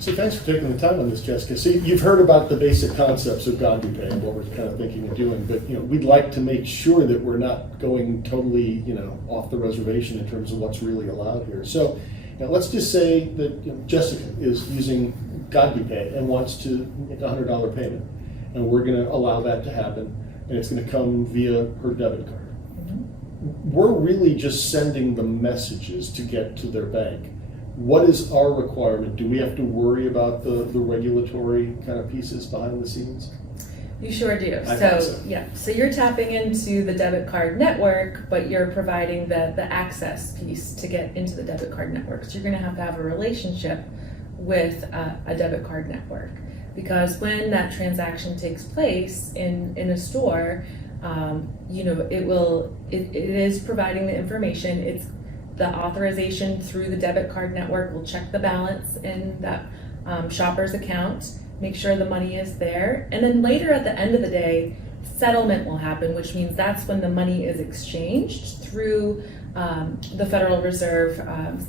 So thanks for taking the time on this, Jessica. So you've heard about the basic concepts of GodBePay and what we're kind of thinking of doing, but we'd like to make sure that we're not going totally off the reservation in terms of what's really allowed here. So let's just say that Jessica is using GodBePay and wants to make a $100 payment, and we're going to allow that to happen, and it's going to come via her debit card. We're really just sending the messages to get to their bank. What is our requirement? Do we have to worry about the regulatory kind of pieces behind the scenes? You sure do. I think so. Yeah. So you're tapping into the debit card network, but you're providing the access piece to get into the debit card network. So you're going to have a relationship with a debit card network, because when that transaction takes place in a store, it is providing the information. It's the authorization through the debit card network will check the balance in that shopper's account, make sure the money is there, and then later at the end of the day, settlement will happen, which means that's when the money is exchanged through the Federal Reserve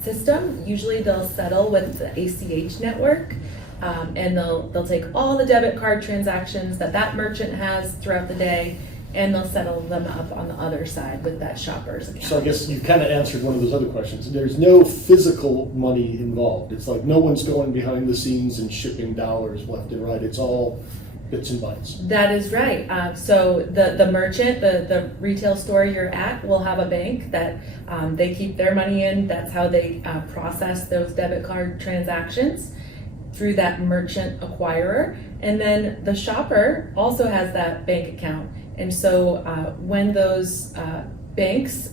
system. Usually they'll settle with the ACH network, and they'll take all the debit card transactions that merchant has throughout the day, and they'll settle them up on the other side with that shopper's account. So I guess you kind of answered one of those other questions. There's no physical money involved. It's like no one's going behind the scenes and shipping dollars left and right. It's all bits and bytes. That is right. So the merchant, the retail store you're at will have a bank that they keep their money in. That's how they process those debit card transactions, through that merchant acquirer. And then the shopper also has that bank account. And so when those banks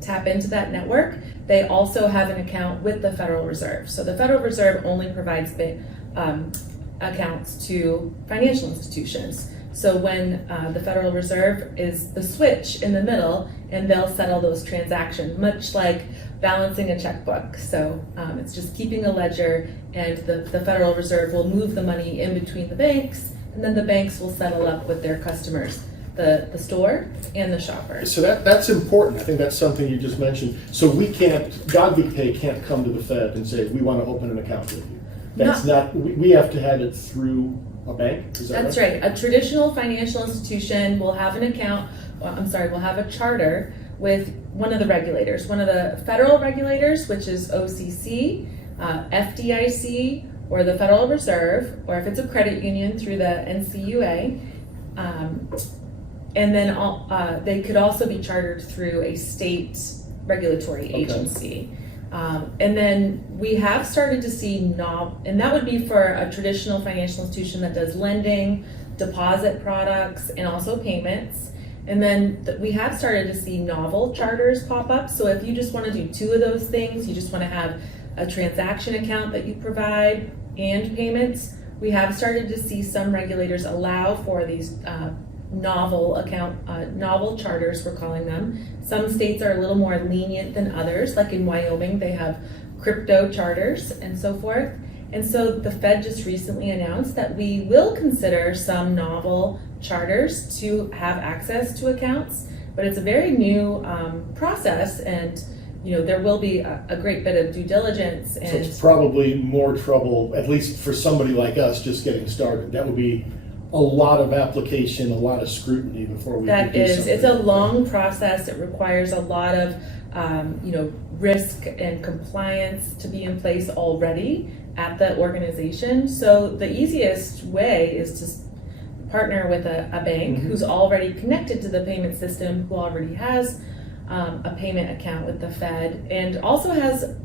tap into that network, they also have an account with the Federal Reserve. So the Federal Reserve only provides accounts to financial institutions. So when the Federal Reserve is the switch in the middle, and they'll settle those transactions, much like balancing a checkbook. So it's just keeping a ledger, and the Federal Reserve will move the money in between the banks, and then the banks will settle up with their customers, the store and the shopper. So that's important. I think that's something you just mentioned. So GodBePay can't come to the Fed and say, we want to open an account with you. That's we have to have it through a bank? Is that That's right. A traditional financial institution will have an account, will have a charter with one of the regulators, one of the federal regulators, which is OCC, FDIC, or the Federal Reserve, or if it's a credit union, through the NCUA. And then they could also be chartered through a state regulatory agency. And then we have started to see and that would be for a traditional financial institution that does lending, deposit products, and also payments. And then we have started to see novel charters pop up. So if you just want to do two of those things, you just want to have a transaction account that you provide and payments, we have started to see some regulators allow for these novel charters, we're calling them. Some states are a little more lenient than others, like in Wyoming, they have crypto charters and so forth. And so the Fed just recently announced that we will consider some novel charters to have access to accounts, but it's a very new process, and there will be a great bit of due diligence. And so it's probably more trouble, at least for somebody like us just getting started. That would be a lot of application, a lot of scrutiny before we can do something. It's a long process. It requires a lot of risk and compliance to be in place already at the organization. So the easiest way is to partner with a bank who's already connected to the payment system, who already has a payment account with the Fed, and also has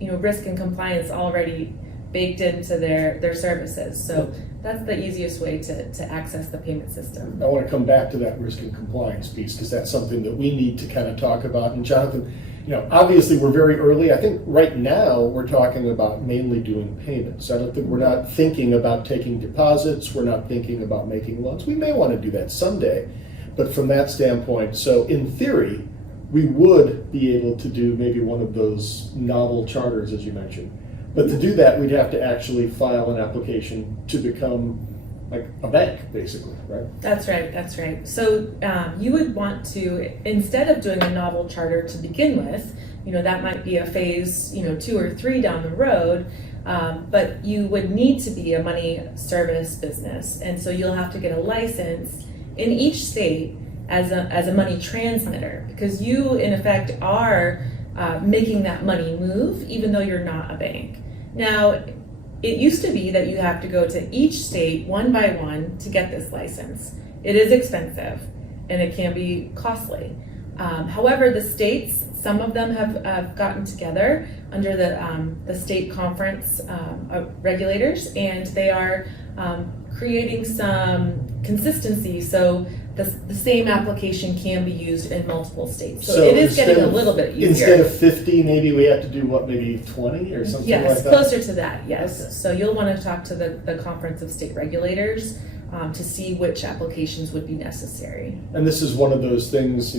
risk and compliance already baked into their services. So that's the easiest way to access the payment system. I want to come back to that risk and compliance piece, because that's something that we need to kind of talk about. And Jonathan, obviously we're very early. I think right now we're talking about mainly doing payments. I don't think we're not thinking about taking deposits. We're not thinking about making loans. We may want to do that someday, but from that standpoint, so in theory, we would be able to do maybe one of those novel charters, as you mentioned. But to do that, we'd have to actually file an application to become like a bank, basically, right? That's right. So you would want to, instead of doing a novel charter to begin with, that might be a phase, 2 or 3 down the road. But you would need to be a money service business, and so you'll have to get a license in each state as a money transmitter, because you in effect are making that money move even though you're not a bank. Now, it used to be that you have to go to each state one by one to get this license. It is expensive and it can be costly. However, the states, some of them have gotten together under the state conference of regulators, and they are creating some consistency so the same application can be used in multiple states. So it is getting a little bit easier. Instead of 50, maybe we have to do what, maybe 20 or something like that? Yes, closer to that, yes. Okay. So you'll want to talk to the Conference of State Regulators to see which applications would be necessary. And this is one of those things,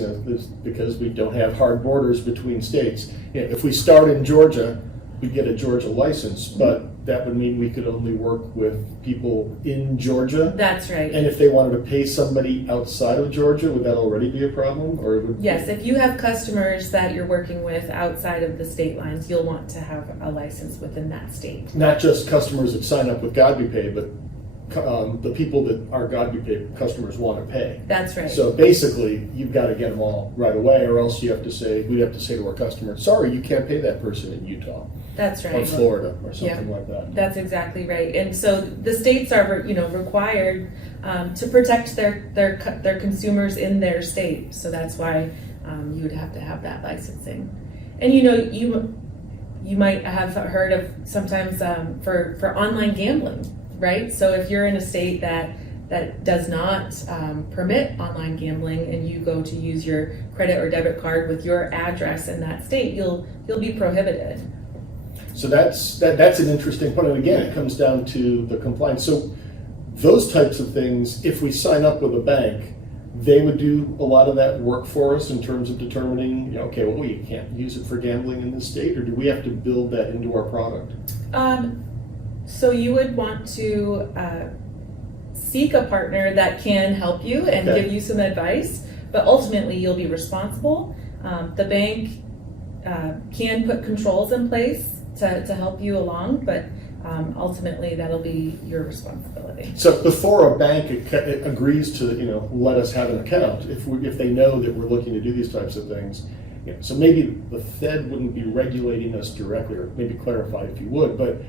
because we don't have hard borders between states. If we start in Georgia, we get a Georgia license, but that would mean we could only work with people in Georgia. That's right. And if they wanted to pay somebody outside of Georgia, would that already be a problem? Or would Yes, if you have customers that you're working with outside of the state lines, you'll want to have a license within that state. not just customers that sign up with GodBePay, but the people that our GodBePay customers want to pay. That's right. So basically, you've got to get them all right away, or else we'd have to say to our customer, sorry, you can't pay that person in Utah That's or right. Florida or something like that. That's exactly right. And so the states are, required to protect their consumers in their state. So that's why you would have to have that licensing. And you might have heard of sometimes for online gambling, right? So if you're in a state that does not permit online gambling, and you go to use your credit or debit card with your address in that state, you'll be prohibited. So that's an interesting point. And again, it comes down to the compliance. So those types of things, if we sign up with a bank, they would do a lot of that work for us in terms of determining, okay, well, you can't use it for gambling in this state, or do we have to build that into our product? So you would want to seek a partner that can help you and Okay. give you some advice, but ultimately you'll be responsible. The bank can put controls in place to help you along, but ultimately that'll be your responsibility. So before a bank agrees to, let us have an account, if they know that we're looking to do these types of things, so maybe the Fed wouldn't be regulating us directly, or maybe clarify if you would, but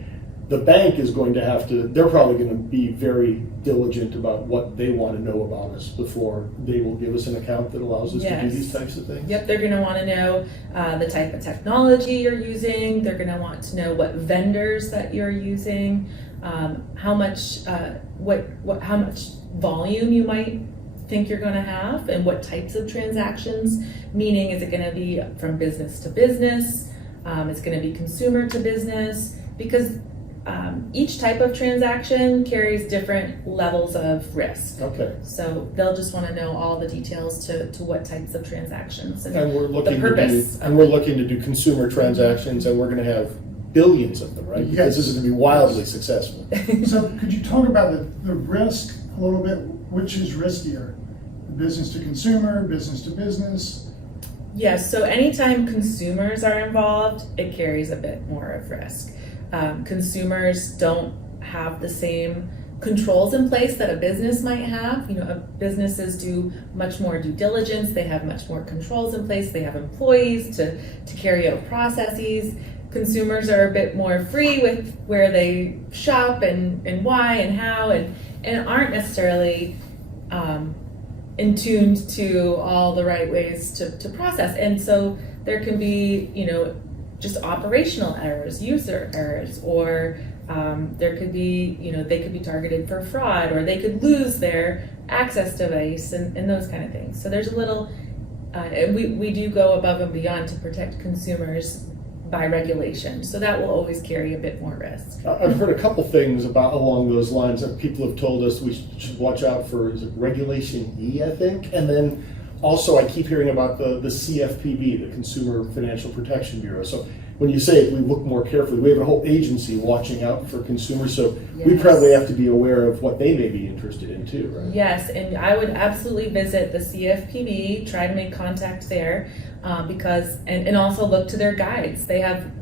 the bank is going to have to, they're probably going to be very diligent about what they want to know about us before they will give us an account that allows us to do these types of things. Yep, they're going to want to know the type of technology you're using. They're going to want to know what vendors that you're using, how much how much volume you might think you're going to have, and what types of transactions. Meaning, is it going to be from business to business? It's going to be consumer to business, because each type of transaction carries different levels of risk. Okay. So they'll just want to know all the details to what types of transactions and we're looking the purpose. we're looking to do consumer transactions, and we're going to have billions of them, right? Because this is going to be wildly successful. So could you talk about the risk a little bit? Which is riskier? Business to consumer, business to business? Yes, so anytime consumers are involved, it carries a bit more of risk. Consumers don't have the same controls in place that a business might have. Businesses do much more due diligence. They have much more controls in place. They have employees to carry out processes. Consumers are a bit more free with where they shop and why and how, and aren't necessarily in tuned to all the right ways to process. And so there can be, just operational errors, user errors, or there could be, they could be targeted for fraud, or they could lose their access device and those kind of things. So there's a little, and we do go above and beyond to protect consumers by regulation. So that will always carry a bit more risk. I've heard a couple things along those lines that people have told us we should watch out for. Is it Regulation E, I think? And then also I keep hearing about the CFPB, the Consumer Financial Protection Bureau. So when you say it, we look more carefully. We have a whole agency watching out for consumers, so we Yes. probably have to be aware of what they may be interested in too, right? Yes, and I would absolutely visit the CFPB, try to make contact there, because and also look to their guides. They have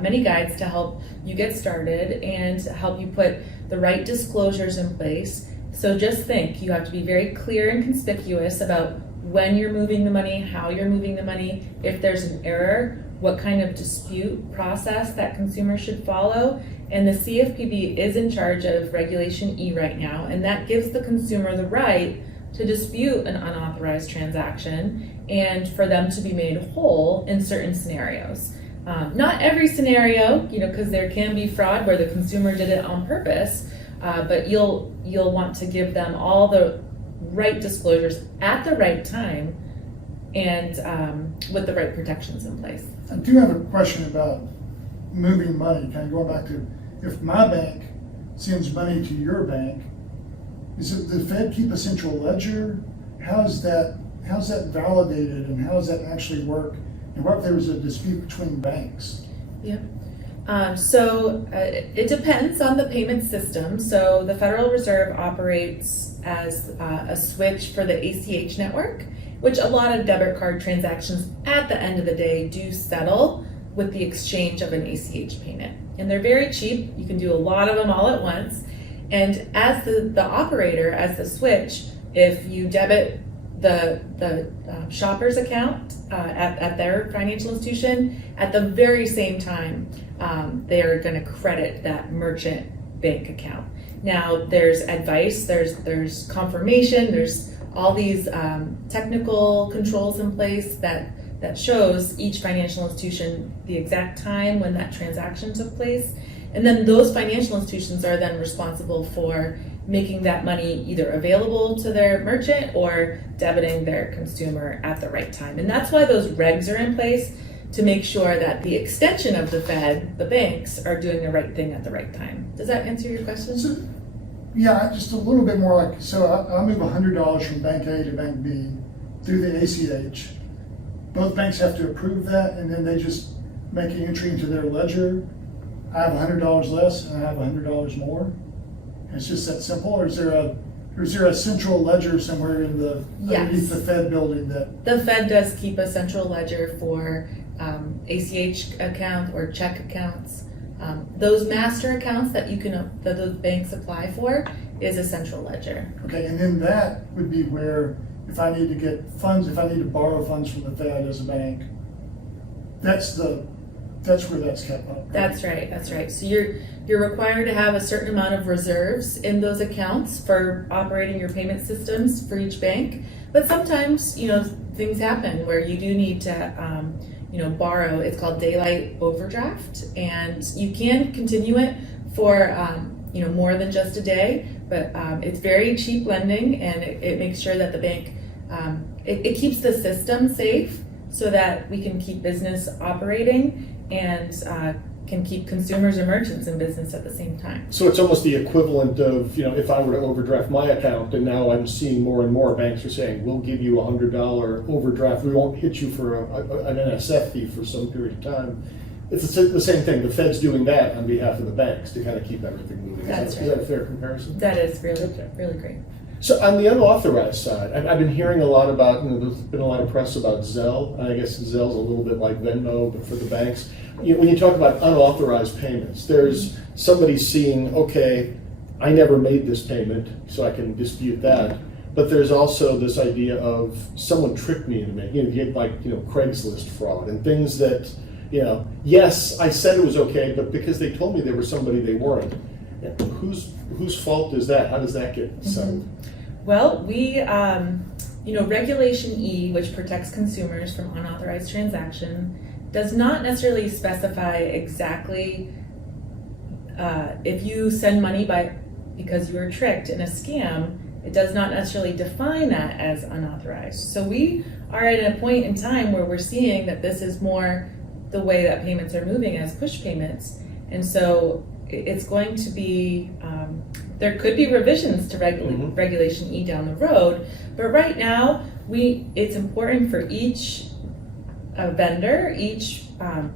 many guides to help you get started and help you put the right disclosures in place. So just think, you have to be very clear and conspicuous about when you're moving the money, how you're moving the money, if there's an error, what kind of dispute process that consumer should follow. And the CFPB is in charge of Regulation E right now, and that gives the consumer the right to dispute an unauthorized transaction and for them to be made whole in certain scenarios. Not every scenario, because there can be fraud where the consumer did it on purpose, but you'll want to give them all the right disclosures at the right time and with the right protections in place. I do have a question about moving money, kind of going back to, if my bank sends money to your bank, is it the Fed keep a central ledger? How's that validated, and how does that actually work? And what if there was a dispute between banks? It depends on the payment system. So the Federal Reserve operates as a switch for the ACH network, which a lot of debit card transactions at the end of the day do settle with the exchange of an ACH payment. And they're very cheap. You can do a lot of them all at once. And as the operator, as the switch, if you debit the shopper's account at their financial institution, at the very same time, they are going to credit that merchant bank account. Now, there's advice, there's confirmation, there's all these technical controls in place that shows each financial institution the exact time when that transaction took place. And then those financial institutions are then responsible for making that money either available to their merchant or debiting their consumer at the right time. And that's why those regs are in place, to make sure that the extension of the Fed, the banks, are doing the right thing at the right time. Does that answer your question? So, yeah, just a little bit more like, so I move $100 from bank A to bank B through the ACH. Both banks have to approve that, and then they just make an entry into their ledger. I have $100 less, and I have $100 more. And it's just that simple, or is there a central ledger somewhere in the underneath the Fed building that? The Fed does keep a central ledger for ACH account or check accounts. Those master accounts that that those banks apply for is a central ledger. Okay, and then that would be where, if I need to get funds, if I need to borrow funds from the Fed as a bank, that's where that's kept up. Right? That's right. So you're required to have a certain amount of reserves in those accounts for operating your payment systems for each bank. But sometimes, things happen where you do need to, borrow. It's called daylight overdraft, and you can continue it for, more than just a day. But it's very cheap lending, and it makes sure that the bank, it keeps the system safe so that we can keep business operating and can keep consumers or merchants in business at the same time. So it's almost the equivalent of, if I were to overdraft my account, and now I'm seeing more and more banks are saying, we'll give you $100 overdraft. We won't hit you for an NSF fee for some period of time. It's the same thing. The Fed's doing that on behalf of the banks to kind of keep everything moving. That's Is that a fair comparison? That is really, Okay. really great. So on the unauthorized side, I've been hearing a lot about, there's been a lot of press about Zelle. I guess Zelle's a little bit like Venmo, but for the banks. When you talk about unauthorized payments, there's somebody seeing, okay, I never made this payment, so I can dispute that. But there's also this idea of someone tricked me into making, you get like, Craigslist fraud and things that, yes, I said it was okay, but because they told me they were somebody they weren't. Whose fault is that? How does that get settled? Well, we, Regulation E, which protects consumers from unauthorized transaction, does not necessarily specify exactly if you send money because you were tricked in a scam. It does not necessarily define that as unauthorized. So we are at a point in time where we're seeing that this is more the way that payments are moving as push payments. And so it's going to be, there could be revisions to Regulation E down the road, but right now, it's important for each vendor, each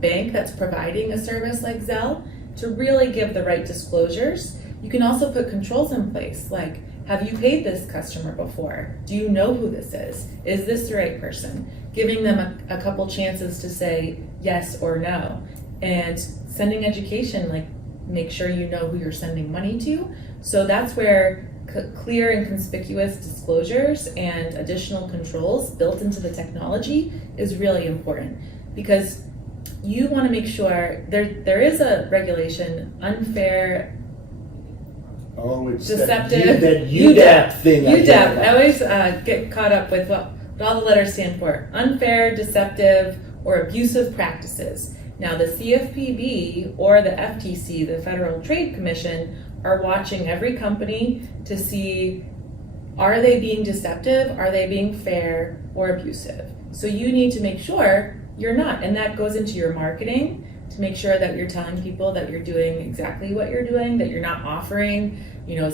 bank that's providing a service like Zelle to really give the right disclosures. You can also put controls in place, like, have you paid this customer before? Do you know who this is? Is this the right person? Giving them a couple chances to say yes or no. And sending education, like, make sure you know who you're sending money to. So that's where clear and conspicuous disclosures and additional controls built into the technology is really important, because you want to make sure there is a regulation, unfair, Oh, it's deceptive, that UDAP thing. UDAP. I always get caught up with what all the letters stand for: unfair, deceptive, or abusive practices. Now, the CFPB or the FTC, the Federal Trade Commission, are watching every company to see, are they being deceptive, are they being fair or abusive? So you need to make sure you're not, and that goes into your marketing, to make sure that you're telling people that you're doing exactly what you're doing, that you're not offering,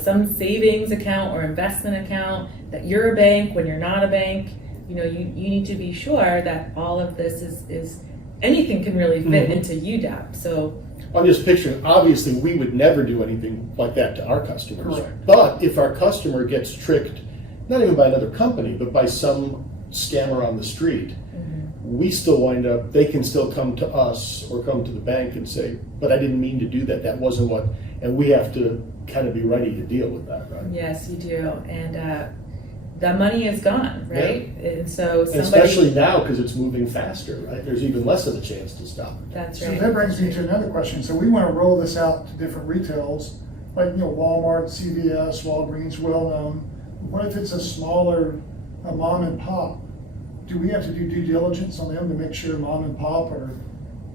some savings account or investment account, that you're a bank when you're not a bank. You need to be sure that all of this is anything can really fit into UDAP. So I'm just picturing, obviously, we would never do anything like that to our customers. Correct. But if our customer gets tricked, not even by another company, but by some scammer on the street, we still wind up, they can still come to us or come to the bank and say, but I didn't mean to do that. That wasn't what, and we have to kind of be ready to deal with that, right? yes, you do. And the money is gone, right? And so And especially now, because it's moving faster, right? There's even less of a chance to stop it. That's So right. that brings me to another question. So we want to roll this out to different retails, like, Walmart, CVS, Walgreens, well-known. What if it's a smaller mom and pop? Do we have to do due diligence on them to make sure mom and pop are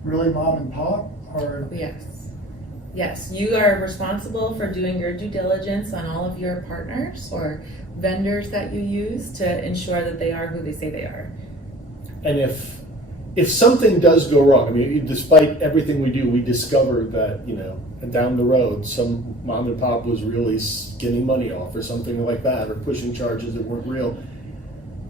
really mom and pop? Or Yes, you are responsible for doing your due diligence on all of your partners or vendors that you use to ensure that they are who they say they are. And if something does go wrong, I mean, despite everything we do, we discover that, down the road, some mom and pop was really skimming money off or something like that, or pushing charges that weren't real.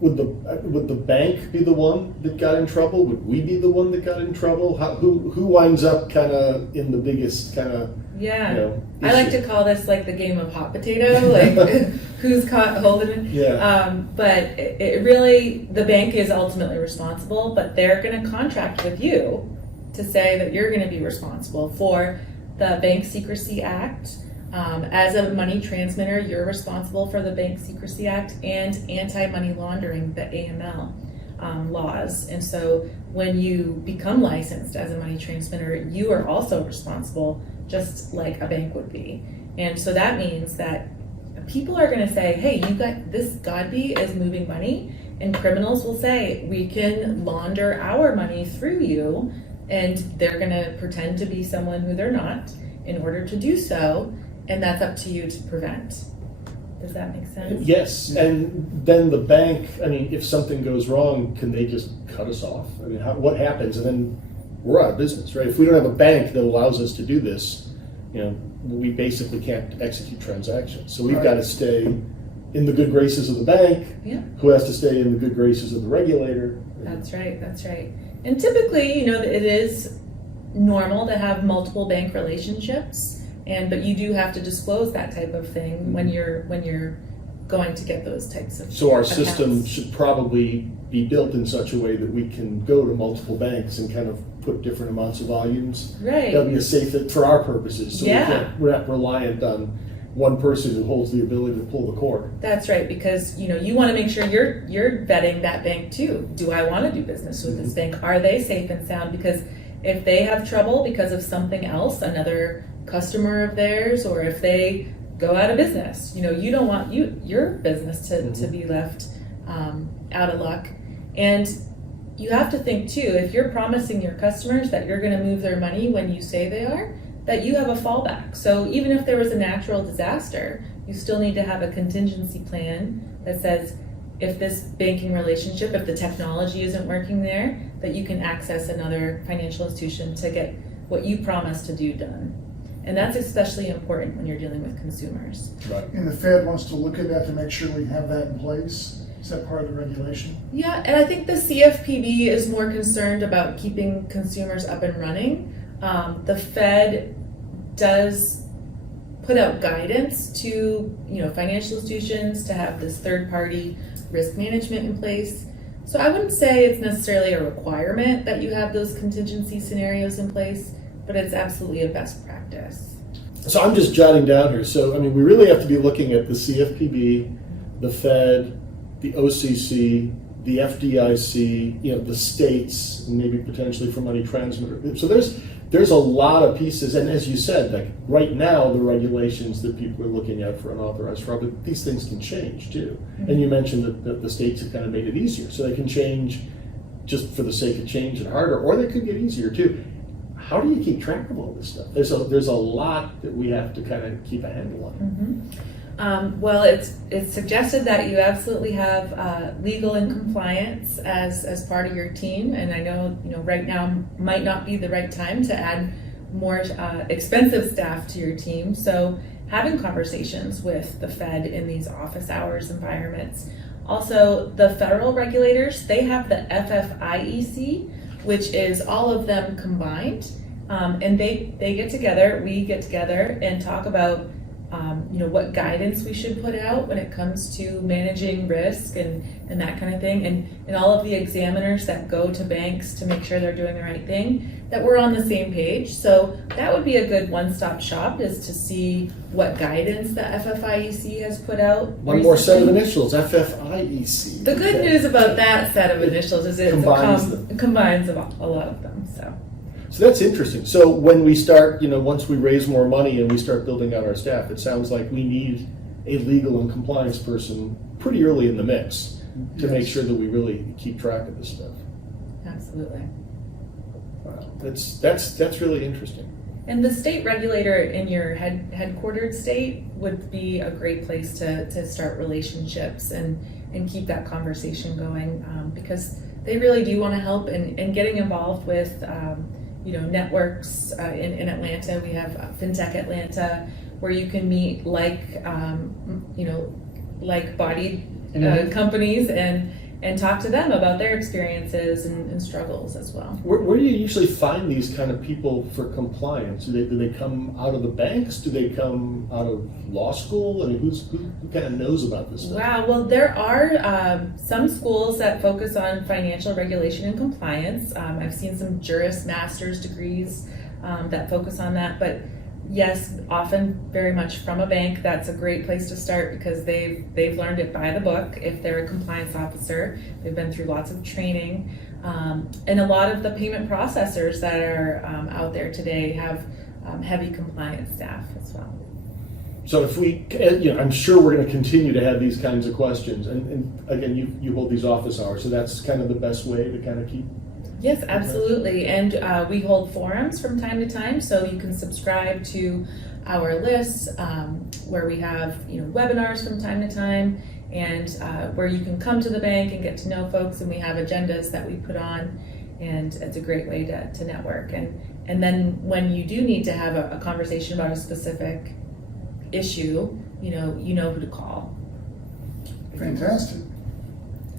Would the bank be the one that got in trouble? Would we be the one that got in trouble? Who winds up kind of in the biggest kind of I like to call this like the game of hot potato, like who's caught holding it. Yeah. But it really, the bank is ultimately responsible, but they're going to contract with you to say that you're going to be responsible for the Bank Secrecy Act. As a money transmitter, you're responsible for the Bank Secrecy Act and anti-money laundering, the AML laws. And so when you become licensed as a money transmitter, you are also responsible, just like a bank would be. And so that means that people are going to say, hey, you got this, Godby is moving money, and criminals will say, we can launder our money through you, and they're going to pretend to be someone who they're not in order to do so. And that's up to you to prevent. Does that make sense? Yes, and then the bank, I mean, if something goes wrong, can they just cut us off? I mean, what happens? And then we're out of business, right? If we don't have a bank that allows us to do this, we basically can't execute transactions. So we've got to stay in the good graces of the bank, who has to stay in the good graces of the regulator. That's right. And typically, it is normal to have multiple bank relationships. But you do have to disclose that type of thing when you're going to get those types of So our accounts. system should probably be built in such a way that we can go to multiple banks and kind of put different amounts of volumes. Right. That'll be a safe for our purposes. So we're not reliant on one person who holds the ability to pull the cord. That's right, because you want to make sure you're vetting that bank too. Do I want to do business with this bank? Are they safe and sound? Because if they have trouble because of something else, another customer of theirs, or if they go out of business, you don't want your business to be left out of luck. And you have to think too, if you're promising your customers that you're going to move their money when you say they are, that you have a fallback. So even if there was a natural disaster, you still need to have a contingency plan that says, if this banking relationship, if the technology isn't working there, that you can access another financial institution to get what you promised to do done. And that's especially important when you're dealing with consumers. Right. And the Fed wants to look at that to make sure we have that in place. Is that part of the regulation? Yeah, and I think the CFPB is more concerned about keeping consumers up and running. The Fed does put out guidance to financial institutions to have this third-party risk management in place. So I wouldn't say it's necessarily a requirement that you have those contingency scenarios in place, but it's absolutely a best practice. So I'm just jotting down here. So, I mean, we really have to be looking at the CFPB, the Fed, the OCC, the FDIC, the states, and maybe potentially for money transmitter. So there's a lot of pieces. And as you said, like right now, the regulations that people are looking at for unauthorized fraud, but these things can change too. Mm-hmm. And you mentioned that the states have kind of made it easier. So they can change just for the sake of changing harder, or they could get easier too. How do you keep track of all this stuff? There's a lot that we have to kind of keep a handle on. Mm-hmm. Well, it's suggested that you absolutely have legal and compliance as part of your team, and I know right now might not be the right time to add more expensive staff to your team. So having conversations with the Fed in these office hours environments. Also, the federal regulators, they have the FFIEC, which is all of them combined, and they get together, we get together and talk about what guidance we should put out when it comes to managing risk and that kind of thing, and all of the examiners that go to banks to make sure they're doing the right thing, that we're on the same page. So that would be a good one-stop shop, is to see what guidance the FFIEC has put out. One more set of initials, FFIEC. The good news about that set of initials is it combines a lot of them. So that's interesting. So when we start, once we raise more money and we start building out our staff, it sounds like we need a legal and compliance person pretty early in the mix to make sure that we really keep track of this stuff. Absolutely. Wow, that's really interesting. And the state regulator in your headquartered state would be a great place to start relationships and keep that conversation going, because they really do want to help, and getting involved with networks in Atlanta. We have FinTech Atlanta, where you can meet like-bodied companies and talk to them about their experiences and struggles as well. Where do you usually find these kind of people for compliance? Do they come out of the banks? Do they come out of law school? I mean, who kind of knows about this stuff? Wow, well, there are some schools that focus on financial regulation and compliance. I've seen some Juris Master's degrees that focus on that, but yes, often very much from a bank. That's a great place to start, because they've learned it by the book. If they're a compliance officer, they've been through lots of training, and a lot of the payment processors that are out there today have heavy compliance staff as well. So if I'm sure we're going to continue to have these kinds of questions, and again, you hold these office hours, so that's kind of the best way to kind of keep. Yes, absolutely. And we hold forums from time to time, so you can subscribe to our lists where we have webinars from time to time, and where you can come to the bank and get to know folks, and we have agendas that we put on, and it's a great way to network. And then when you do need to have a conversation about a specific issue, you know who to call. Fantastic.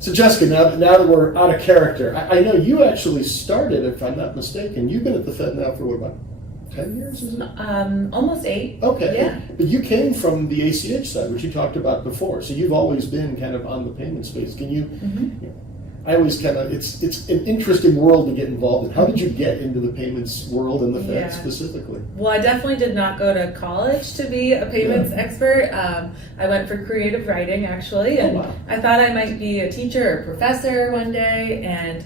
So Jessica, now that we're out of character, I know you actually started, if I'm not mistaken, you've been at the Fed now for what, about 10 years, is it? Almost 8. Okay. Yeah. But you came from the ACH side, which you talked about before, so you've always been kind of on the payment space. Can you, I always kind of, it's an interesting world to get involved in. How did you get into the payments world and the Fed specifically? Well, I definitely did not go to college to be a payments expert. I went for creative writing, actually, and I thought I might be a teacher or professor one day, and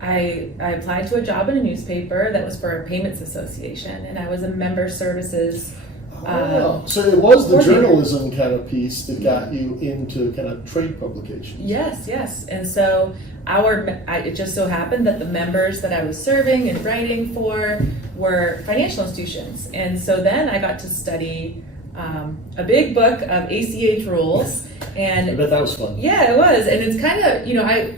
I applied to a job in a newspaper that was for a payments association, and I was a member services. So it was the journalism kind of piece that got you into kind of trade publications. Yes. And so it just so happened that the members that I was serving and writing for were financial institutions. And so then I got to study a big book of ACH rules. And I bet that was fun. Yeah, it was. And it's kind of,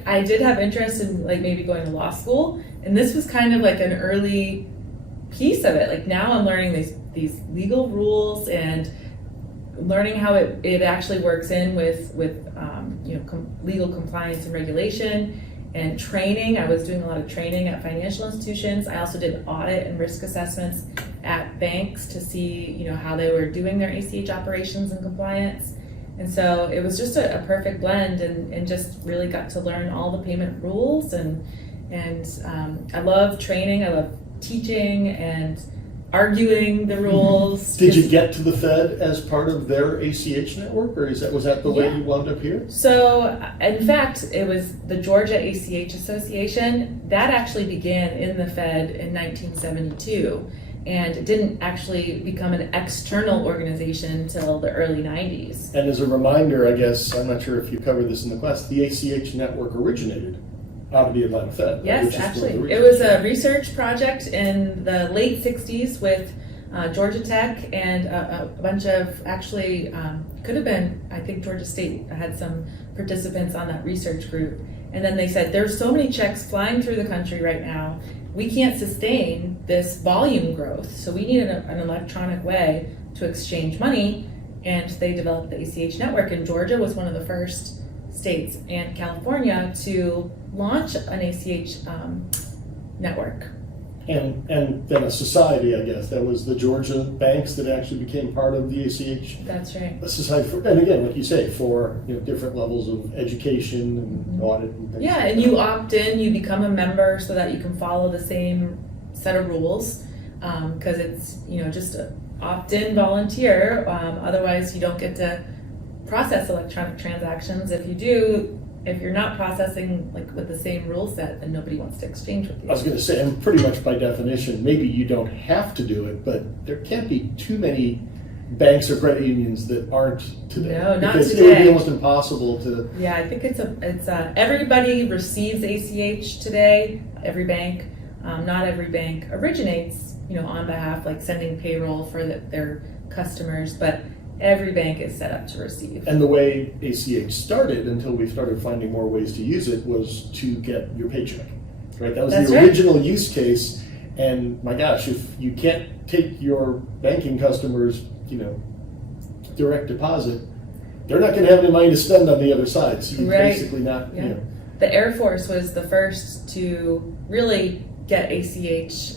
I did have interest in like maybe going to law school. And this was kind of like an early piece of it. Like now I'm learning these legal rules, and learning how it actually works in with legal compliance and regulation, and training. I was doing a lot of training at financial institutions. I also did audit and risk assessments at banks to see how they were doing their ACH operations and compliance. And so it was just a perfect blend, and just really got to learn all the payment rules, and I love training. I love teaching and arguing the rules. Did you get to the Fed as part of their ACH network, or was that the way you wound up here? So, in fact, it was the Georgia ACH Association that actually began in the Fed in 1972, and it didn't actually become an external organization until the early 90s. And as a reminder, I guess, I'm not sure if you covered this in the class, the ACH network originated out of the Atlanta Fed. Right? Yes, Which is actually. one of the It was a research project in the late 60s with Georgia Tech and a bunch of, actually, could have been, I think Georgia State had some participants on that research group. And then they said, there's so many checks flying through the country right now, we can't sustain this volume growth. So we need an electronic way to exchange money. And they developed the ACH network. And Georgia was one of the first states, and California, to launch an ACH network. And then a society, I guess, that was the Georgia banks that actually became part of the ACH That's right. society. And again, like you say, for different levels of education and audit and things. Yeah, and you opt in, you become a member so that you can follow the same set of rules, because it's just a opt-in volunteer. Otherwise, you don't get to process electronic transactions. If you're not processing with the same rule set, then nobody wants to exchange with you. I was going to say, and pretty much by definition, maybe you don't have to do it, but there can't be too many banks or credit unions that aren't today. No, not because today. it would be almost impossible to. Yeah, I think it's everybody receives ACH today. Every bank, not every bank originates, on behalf, like sending payroll for their customers, but every bank is set up to receive. And the way ACH started, until we started finding more ways to use it, was to get your paycheck. Right? That was That's the right. original use case. And my gosh, if you can't take your banking customers, direct deposit, they're not going to have any money to spend on the other side. So you're Right. basically not, Yeah. The Air Force was the first to really get ACH,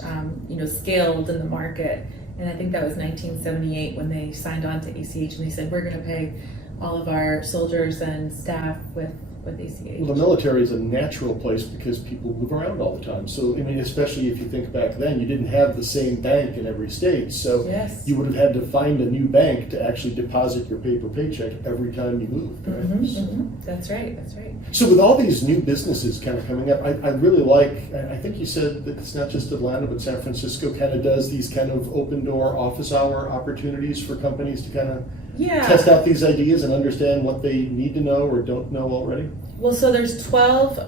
scaled in the market. And I think that was 1978 when they signed on to ACH, and they said, we're going to pay all of our soldiers and staff with ACH. Well, the military is a natural place because people move around all the time. So, especially if you think back then, you didn't have the same bank in every state. So Yes. you would have had to find a new bank to actually deposit your paper paycheck every time you moved. Right? Mhm, So, mhm. That's right. That's right. so with all these new businesses kind of coming up, I really like, I think you said that it's not just Atlanta, but San Francisco kind of does these kind of open door office hour opportunities for companies to kind of Yeah. test out these ideas and understand what they need to know or don't know already. Well, so there's 12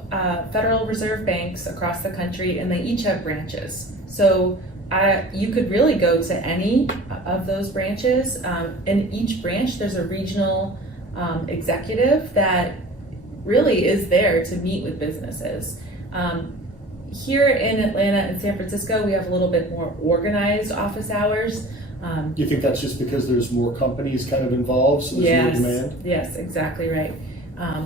Federal Reserve banks across the country, and they each have branches. So you could really go to any of those branches. In each branch, there's a regional executive that really is there to meet with businesses. Here in Atlanta and San Francisco, we have a little bit more organized office hours. Do you think that's just because there's more companies kind of involved, so there's more demand? Yes, exactly right.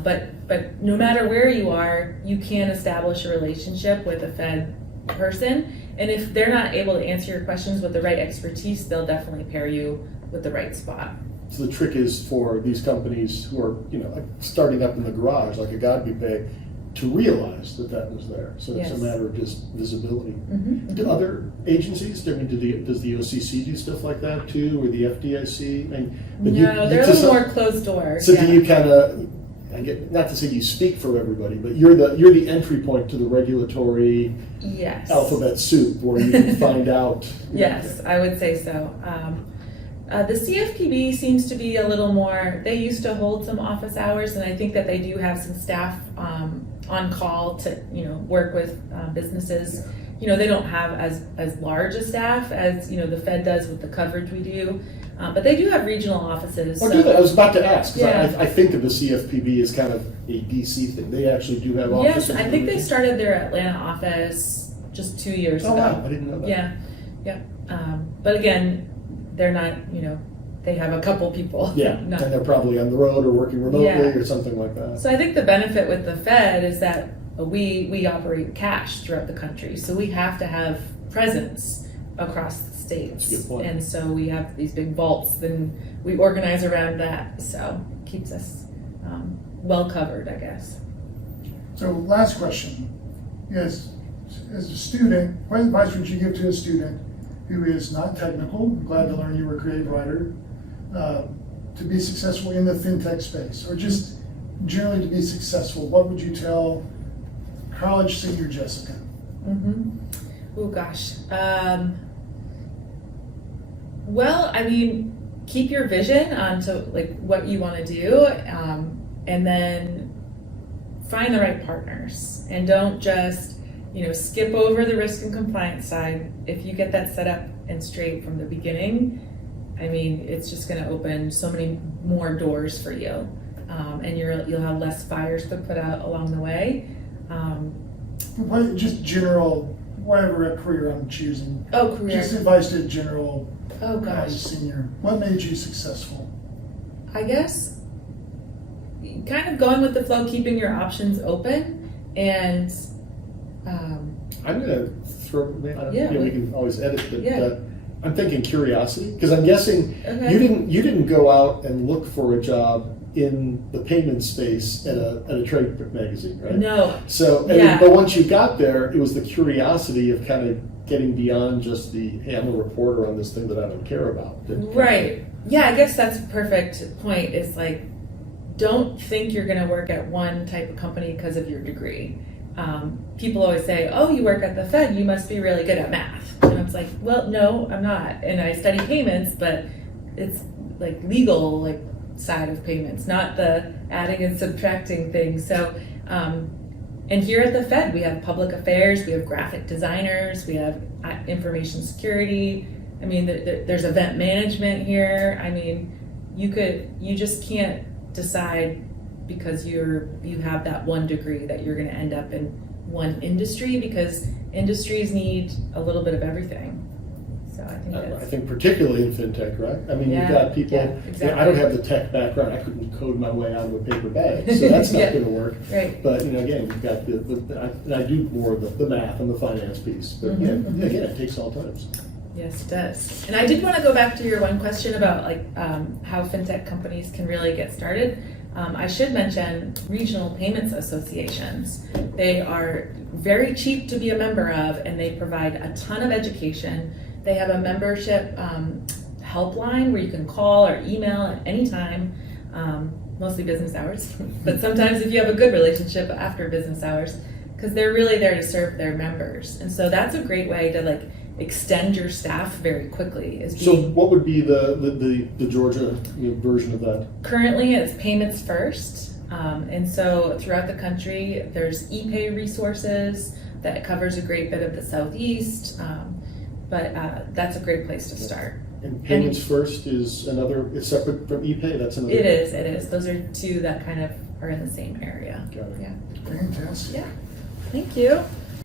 But no matter where you are, you can establish a relationship with a Fed person, and if they're not able to answer your questions with the right expertise, they'll definitely pair you with the right spot. So the trick is for these companies who are, like starting up in the garage, like a Godby Pay, to realize that was there. So it's Yes. a matter of just visibility. Mm-hmm. Do other agencies, does the OCC do stuff like that too, or the FDIC? No, they're a little more closed door. So yeah. do you kind of, not to say you speak for everybody, but you're the entry point to the regulatory Yes. alphabet soup where you can find out. Yes, I would say so. The CFPB seems to be a little more, they used to hold some office hours, and I think that they do have some staff on call to, work with businesses. They don't have as large a staff as, the Fed does with the coverage we do, but they do have regional offices. Oh, do they? I was about to ask, 'cause Yeah. I think of the CFPB as kind of a DC thing. They actually do have offices. Yes, I think they started their Atlanta office just 2 years Oh, ago. wow, I didn't know that. Yeah. But again, they're not, they have a couple people. Yeah, Not- and they're probably on the road or working remotely Yeah. or something like that. So I think the benefit with the Fed is that we operate cash throughout the country, so we have to have presence across the states. That's a good point. And so we have these big vaults, then we organize around that, so keeps us well covered, I guess. So last question, is, as a student, what advice would you give to a student who is not technical, I'm glad to learn you were a creative writer, to be successful in the fintech space, or just generally to be successful? What would you tell college senior Jessica? Oh gosh. Well, I mean, keep your vision onto like what you want to do, and then find the right partners, and don't just skip over the risk and compliance side. If you get that set up and straight from the beginning, I mean, it's just going to open so many more doors for you, and you'll have less fires to put out along the way. What, just general, whatever career I'm choosing, Oh, career. just advice to a general Oh college gosh. senior. What made you successful? I guess kind of going with the flow, keeping your options open, and I'm gonna throw. Yeah, We can always edit, but Yeah. I'm thinking curiosity because I'm guessing okay. you didn't go out and look for a job in the payment space at a trade magazine, right? No, So, Yeah. but once you got there, it was the curiosity of kind of getting beyond just the, hey, I'm a reporter on this thing that I don't care about. right. Yeah, I guess that's a perfect point. Is like, don't think you're going to work at one type of company because of your degree. People always say, "Oh, you work at the Fed, you must be really good at math." And I was like, "Well, no, I'm not. And I study payments, but it's like legal, like side of payments, not the adding and subtracting thing." So, and here at the Fed, we have public affairs, we have graphic designers, we have information security. I mean, there's event management here. I mean, you just can't decide because you have that one degree that you're going to end up in one industry, because industries need a little bit of everything. So I think I that's think particularly in fintech, right? I mean, Yeah, you've got people. yeah, exactly. I don't have the tech background. I couldn't code my way out of a paper bag, so that's not Yeah. going to work. right. But again, you've got I do more of the math and the finance piece. But Mhm. again, it takes all times. Yes, it does. And I did want to go back to your one question about like how fintech companies can really get started. I should mention regional payments associations. They are very cheap to be a member of, and they provide a ton of education. They have a membership helpline where you can call or email at any time, mostly business hours, but sometimes if you have a good relationship after business hours, because they're really there to serve their members. And so that's a great way to like extend your staff very quickly. So, what would be the Georgia version of that? Currently, it's Payments First, and so throughout the country, there's ePay resources that covers a great bit of the Southeast, but that's a great place to start. And Payments First is another. It's separate from ePay. That's another. It is. Those are two that kind of are in the same area. Got it. Yeah. Fantastic. Yeah. Thank you.